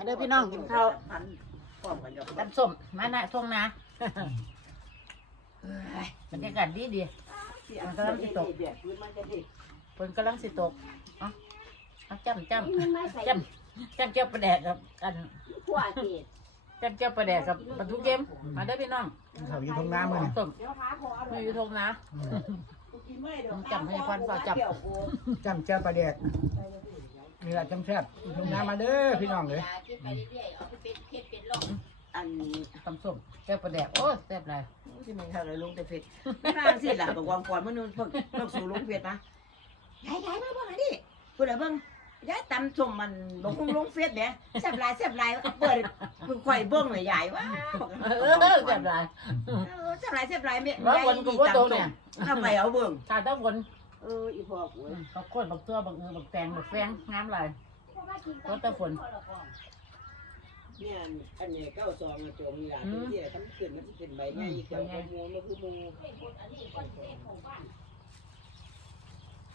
อันเด้อพี่น้องกินข้าวพันพร้อมกันกับตำส้มมาหน้าท่วงนาเอ้ยบรรยากาศดีดีมันกำลังสิตกเบียดพื้นมันจะดิฝนกำลังสิตกเอ๋อาจ้ำจ้ำจ้ำจ้ำเจ้าประแดกกับอันขั้วเกศจ้ำเจ้าประแดกกับปลาทูเค็มมาเด้อพี่น้องเขาอยู่ตรงน้ำมันส้มเดี๋ยวพาพอเอาไม่อยู่ทงนาจำให้ควันฝ่าจับจำเจ้าประเดก นี่แหละจำแซ่บอยู่ตรงน้ำมาเด้อพี่น้องเลยกินไปเรื่อยๆเอาไปเป็นเพชรเป็นโรคอันนี้ตำส้มเจ้าประแดกโอ้ยแซ่บไรที่มันเท่าไรลุงแต่เผ็ดไม่น่าสิล่ะบอกวางก่อนมันนู่นเพิ่งเพิ่งสู่ลุงเผ็ดนะยายยายมาเบิ่งอันนี้พูดอะไรเบิ่งยายตำส้มมันบอกลุงลุงเผ็ดเนี่ยแซ่บหลายแซ่บหลายเปิดเพิ่งข่อยเบิ่งเลยยายว่าเออแซ่บไรเออแซ่บหลายแซ่บหลายแม่ว่าคนกูก็โตเนี่ยทำไมเอาเบิ่งถ้าต้องคน เอออีพ่อกูเขาโคตรบักตัวบักเงือบักแตงบักแฟงงามไรรถตะฝนเนี่ยอันนี้เก้าซองตัวมีหลานที่ทำขึ้นมันจะเป็นใบใหญ่อีกแล้วมูมันคือมู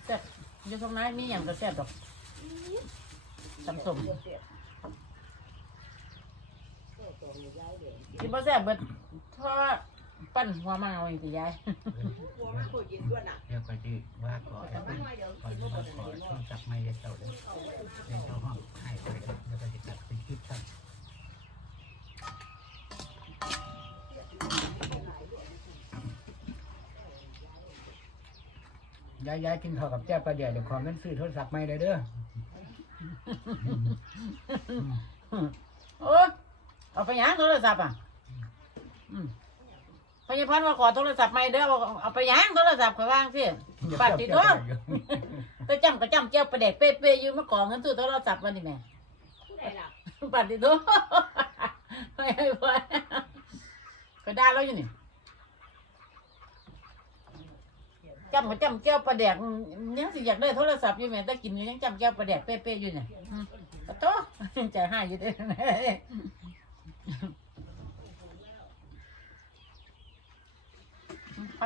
แซ่บอยู่ตรงนั้นมีอย่างก็แซ่บดอกตำส้มที่บ่แซ่บเบิดทอด ปั้นหัวมันเอาอีกทียายหัวมันตัวยินด้วยน่ะเดี๋ยวไปที่ว่าขอให้เป็นขอให้ขอโทรศัพท์ไม่ได้เจ้าเลยในเจ้าห้องให้ไปครับแล้วก็จะตัดเป็นคลิปสั้นยายยายกินข้าวกับเจ้าประเดี๋ยวเดี๋ยวขอเงินซื้อโทรศัพท์ไม่ได้เด้อโอ้ยเอาไปยังโทรศัพท์อะ อืม พยาพันธ์ว่าขอโทรศัพท์ใหม่เด้อบอกเอาไปหยังโทรศัพท์ข่อยว่างสิปัดติดตัวแต่จำก็จำเจ้าประเด็กเป๊ะๆอยู่มาขอเงินซื้อโทรศัพท์มาดิแม่ผู้ใดล่ะปัดติดตัวไปให้ไปก็ได้แล้วอยู่นี่จำก็จำเจ้าประเด็กยังสิอยากได้โทรศัพท์อยู่แม่แต่กินอยู่ยังจำเจ้าประเด็กเป๊ะๆอยู่เนี่ยอืมก็โตใจหายอยู่เด้อ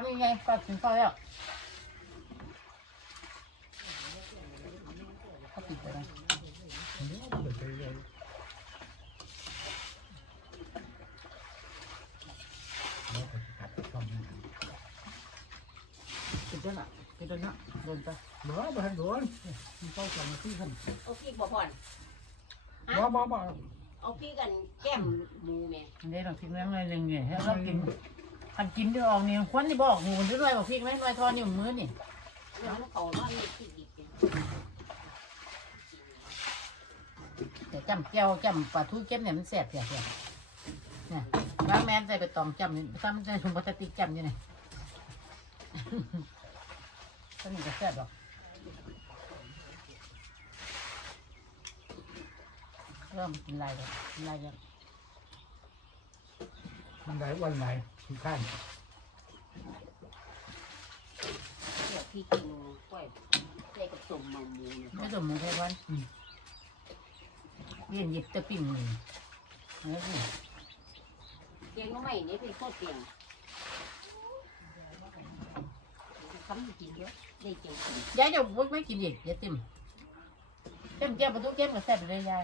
ทำยังไงก็ถึงข้าวแล้วเขาปิดไปแล้วปิดแล้วล่ะปิดแล้วเนาะโดนไปบ่บ่ทันโดนมันเข้าสองนาทีครับเอาพริกบ่พ่อนบ่บ่บ่เอาพริกกันแก้มหมูแม่อันนี้เราทิ้งไว้หน่อยหนึ่งเนี่ยให้เรากิน คันกินด้วยออกนี่ควันที่บอกหูมันด้วยบอกพริกไหมหน่อยทอนอยู่มือนี่เดี๋ยวเขาว่ามีพริกอีกแต่จำแก้วจำปลาทูเก็บเนี่ยมันแสบแสบแสบเนี่ยบางแมนใส่ไปตองจำนี่ทำใส่ถุงพลาสติกจำอยู่เนี่ยก็นี่ก็แซ่บหรอกเริ่มกินลายเลยกินลายยังมันไหนวันไหน ข้านเดี๋ยวพริกกินกล้วยใส่กับต้มมาหมูเนี่ยไม่สมมือใครวันเย็นหยิบแตะปิ่งเลยแล้วนี่เตียงก็ไม่นี่เป็นโคตรเตียงคำกินเยอะได้เจียวกินยายจะวุ้ไม่กินอีกยายติ่มเต็มเจ้าประตูเก็บก็แซ่บเลยยาย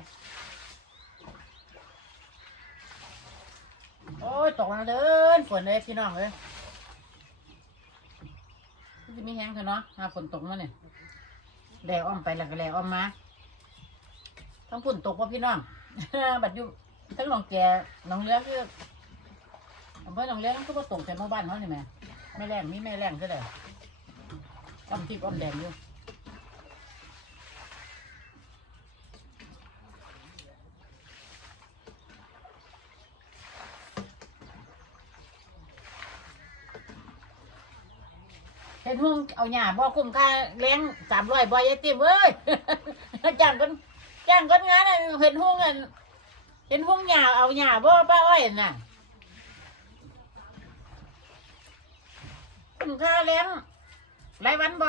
โอ้ยตกมาเดินฝนเลยพี่น้องเลยมันจะมีแห้งเถอะเนาะหาฝนตกมาเนี่ยแดดอ้อมไปแล้วก็แดดอ้อมมา ทั้งฝนตกว่าพี่น้อง บัดอยู่ทั้งหนองแกหนองเลี้ยคืออำเภอหนองเลี้ยก็บ่ตกแต่หมู่บ้านเขานี่แหม่แม่แรงมีแม่แรงก็ได้อ้อมทิพย์อ้อมแดงอยู่ เห็นหุ่งเอาหญ้าบ่คุ้มค่าแรงสามร้อยบ่ยายติมเอ้ยจ้างกันจ้างคนงานน่ะเห็นหุ้งอะเห็นหุ้งหยาเอาหยาบ่ป้าอ้อยน่ะคุ้มค่าแรงรายวันบ่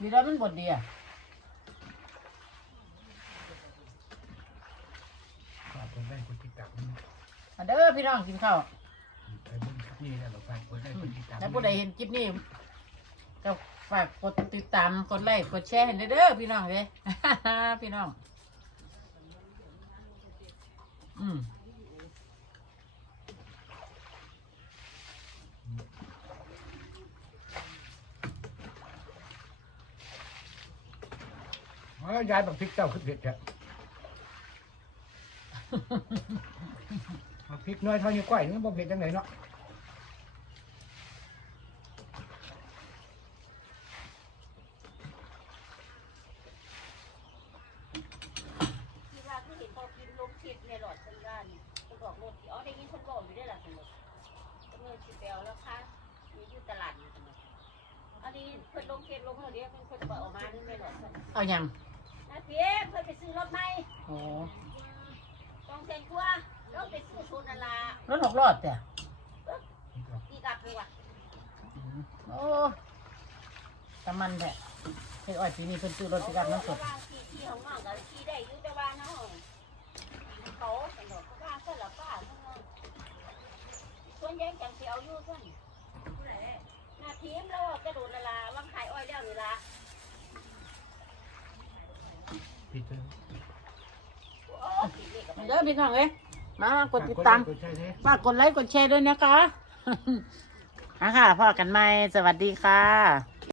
ดีแล้วมันบดดีอะ ฝากคนได้คนติดตาม มาเด้อพี่น้องกินข้าวไปเบิ่งคลิปนี้แล้วเราฝากคนได้คนติดตามแล้วผู้ใดเห็นคลิปนี้ก็ฝากกดติดตามกดไลค์กดแชร์ให้เด้อพี่น้องเด้พี่น้อง อืมแล้วยายบักพริกเจ้าคือเผ็ดจ้ะบักพริกน้อยเท่านี้ก้อยนี่บ่เผ็ดจังไหนเนาะที่ว่าคือเห็นเขากินลงคิดในหลอดสัญญาณเขาบอกรถอ๋อได้ยินคนบอกอยู่ได้หลักสนุกเงินสิบแปลแล้วค่ะมีอยู่ตลาดอยู่สนุกอันนี้เพิ่นลงเกตลงเท่าเดียวเพิ่นเพิ่นบอกออกมาในหลอดสัญญาณเอายังนะเพี่เพิ่นไปซื้อรถใหม่โอ้ต้องเซ็นกว่า แล้วไปซื้อชุดนั่นล่ะรถหกรอดแต่อีกลับเลยว่ะโอ้ตะมันแท้เฮ็ดอ้อยปีนี้เพิ่นซื้อรถปิกอัพน้ำสดว่าขี่ขี่ของน้องก็ขี่ได้อยู่แต่ว่าเนาะเขาสนุกว่าเพิ่นละป้าเพิ่นเนาะส่วนใหญ่จังสิเอาอยู่เพิ่นหน้าทีมแล้วกระโดดละลาวังขายอ้อยแล้วนี่ล่ะพริกเจ้าโอ้ขี่เล็กกับมันเด้อพี่น้องเอ้ย มากดติดตามกดแชร์เลยฝากกดไลค์กดแชร์ด้วยนะคะ อะค่ะพ่อกันใหม่ สวัสดีค่ะ